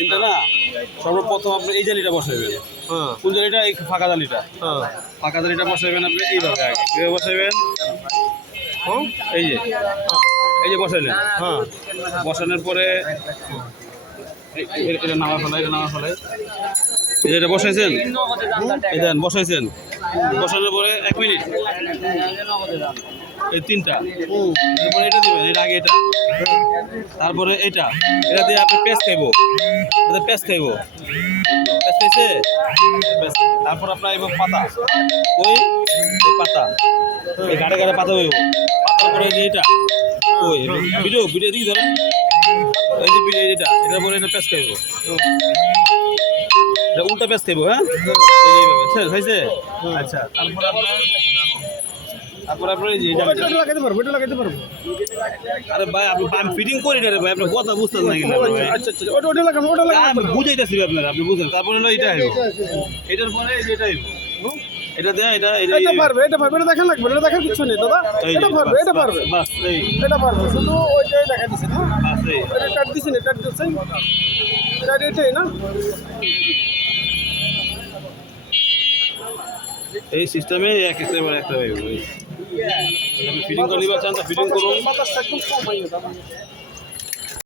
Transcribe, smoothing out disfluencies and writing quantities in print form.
তিনটা না, সর্বপ্রথম আপনি এই জালিটা বসাইবেন। হ্যাঁ কোন জালিটা? এই ফাঁকা জালিটা। হ্যাঁ ফাঁকা জালিটা বসাইবেন আপনি এইভাবে আগে। এভাবে বসাইবেন, হ্যাঁ এই যে বসাইলেন। হ্যাঁ বসানোর পরে এটা নামা ফেলাই, এটা নামা ফেলাই। এটা বসাইছেন, এই দেন বসাইছেন। বসানোর পরে 1 মিনিট, এই তিনটা। তারপরে এটা দিবেন, এটা আগে এটা, তারপরে এটা দিয়ে আপনি পেস্ট খাইবো, এটা পেস্ট খাইবো। পেস্ট খাইছে, তারপর আপনার এই পাতা, ওই পাতা, এই গাড়ে গাড়ে পাতা হইব। পাতার পরে এই যে এটা, ওই ভিডিও দিকে ধরেন, এই যে ভিডিও এটার পরে এটা পেস্ট খাইবো, এটা উল্টা পেস্ট খাইবো। হ্যাঁ, এইভাবে হয়েছে। আচ্ছা, তারপরে আপনার এই যে এটা লাগাইতে পারবো, এটা লাগাইতে পারবো। আরে ভাই আমি ফিটিং করি না রে ভাই, আপনার কথা বুঝতেন না কিন্তু আচ্ছা আচ্ছা, ওটা লাগাবো, ওটা লাগাবো। আমি বুঝাইতেছি আপনার, আপনি বুঝেন। তারপরে হলো এটা হইব, এটার পরে এই যে এটা হইব, এটা দেয়া, এটা এটা পারবে, এটা পারবে, এটা দেখা লাগবে, এটা দেখার কিছু নেই দাদা। এটা পারবে, এটা পারবে, বাস এই এটা পারবে, শুধু ওইটাই দেখা দিছে না। বাস এই এটা কাট দিছেন, এটা কাট দিছেন, এটা এটাই না। এই সিস্টেমে এক একটা বার একটা হইব। আপনি ফিটিং করে নিবার চান তো ফিটিং করুন। বাতাসটা একদম কম হয় দাদা।